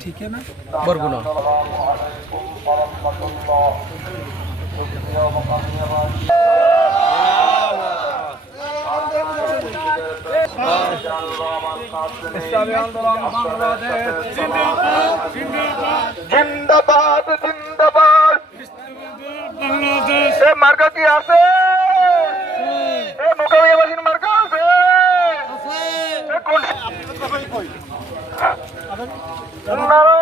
ঠিকানা বরগুনা। জিন্দাবাদ জিন্দাবাদ। বাংলাদেশ। মার্গ কি আছে? মুখাবিবাসী 나라.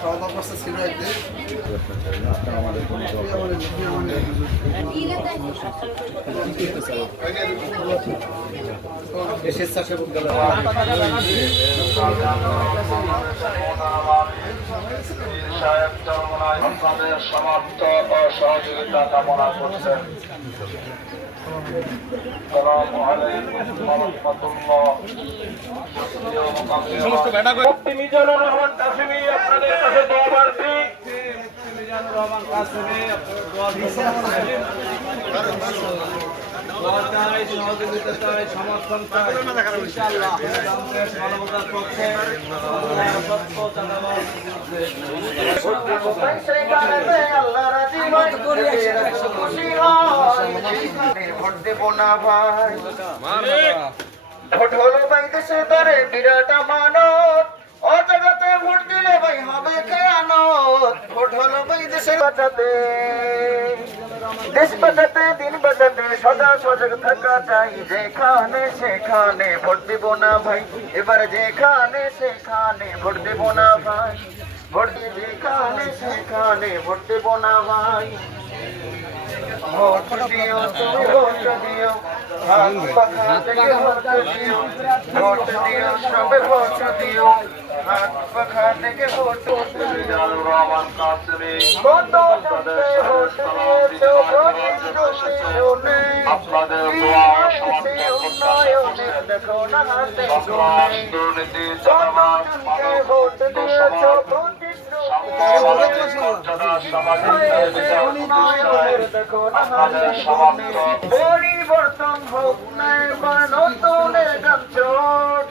খাওয়া করছে ছিল সমাপ্ত ও সহযোগিতা কামনা করছেন। ওয়া রাহমাতুল্লাহ। মুফতি মিজানুর রহমান কাসিমি আপনাদের কাছে সমর্থন। ভোট দেব না ভাই। ভোট হলো ভাই দেশে ধরে বিরাট আমানত। ও জগতে ভোট দিলে ভাই হবে খেয়ানত। ভোট হলো ভাই দেশে বাঁচাতে। দেশ বাঁচাতে দিন বাঁচাতে সদা সজাগ থাকা চাই। যেখানে সেখানে ভোট দেব না ভাই। এবার যেখানে সেখানে ভোট দেব না ভাই। ভোট দিয়ে যেখানে সেখানে ভোট দেব না ভাই। ভোট দিও ভোট দিও হাত পাখা থেকে ভোট দিও ভোট দিও সবে ভোট দেখো না পরিবর্তন হোক না এবার নতুন গান চোট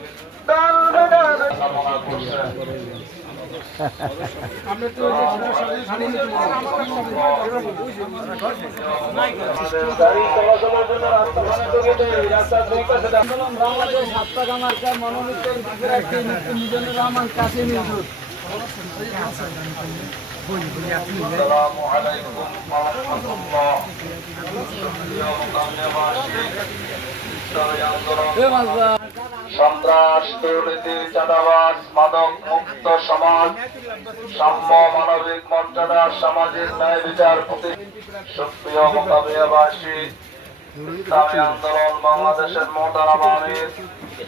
দুই পাশে বাংলাদেশ হাপ্তাকা মনোনীত রহমান কাসিম সন্ত্রাস দুর্নীতি চাঁদাবাজ মাদক মুক্ত সমাজ সাম্য মানবিক মর্যাদা সামাজিক ন্যায় বিচার প্রতি সুপ্রিয় মোকাবিলাবাসী ইসলামী আন্দোলন বাংলাদেশের মোহতারাম আমির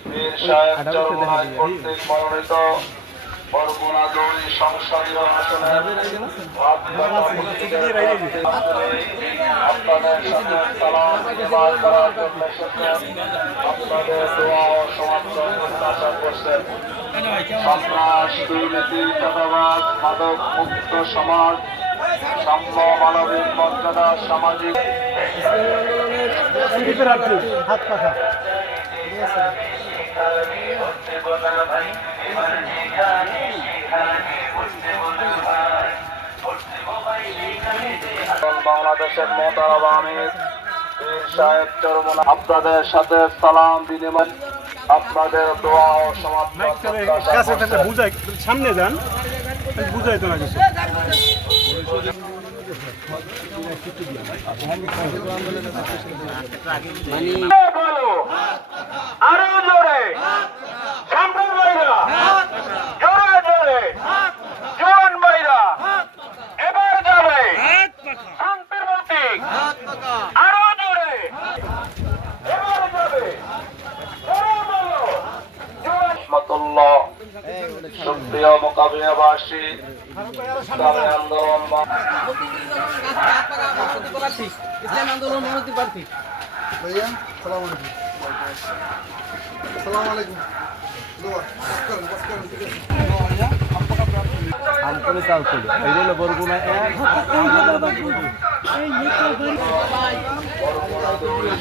বীর সাহেব চরমনায় কর্তৃক মনোনীত বরগুনা দুই সংসদীয় আসনের আপনাদের সাথে সালাম সন্ত্রাস দুর্নীতি মাদক মুক্ত সমাজ সাম্য মানবিক মর্যাদা সামাজিক বাংলাদেশের মোতারাব আমির সাহেব চরমনা আপনাদের সাথে সালাম বিনিময় আপনাদের দোয়া ও সমর্থন বুঝাই সামনে যান বুঝাই তো না কিছু বলো মোকাবিলাবাসী ইসলামী আন্দোলন ভাইয়া সালাম আলাইকুম। সালাম আলাইকুম। বরগুনা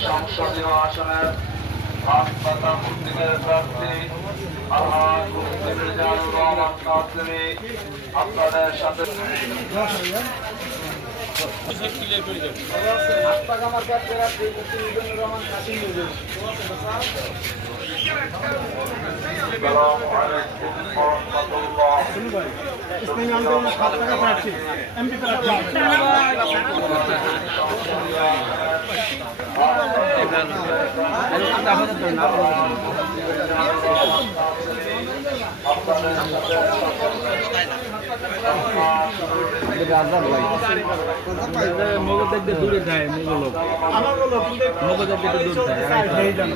সংসদীয় আসনের হাসপাতাল মুক্তিদের প্রার্থী আপনাদের সাথে মার্কার প্রার্থী মুক্তি মিজানুর রহমান কাশিম মিজান।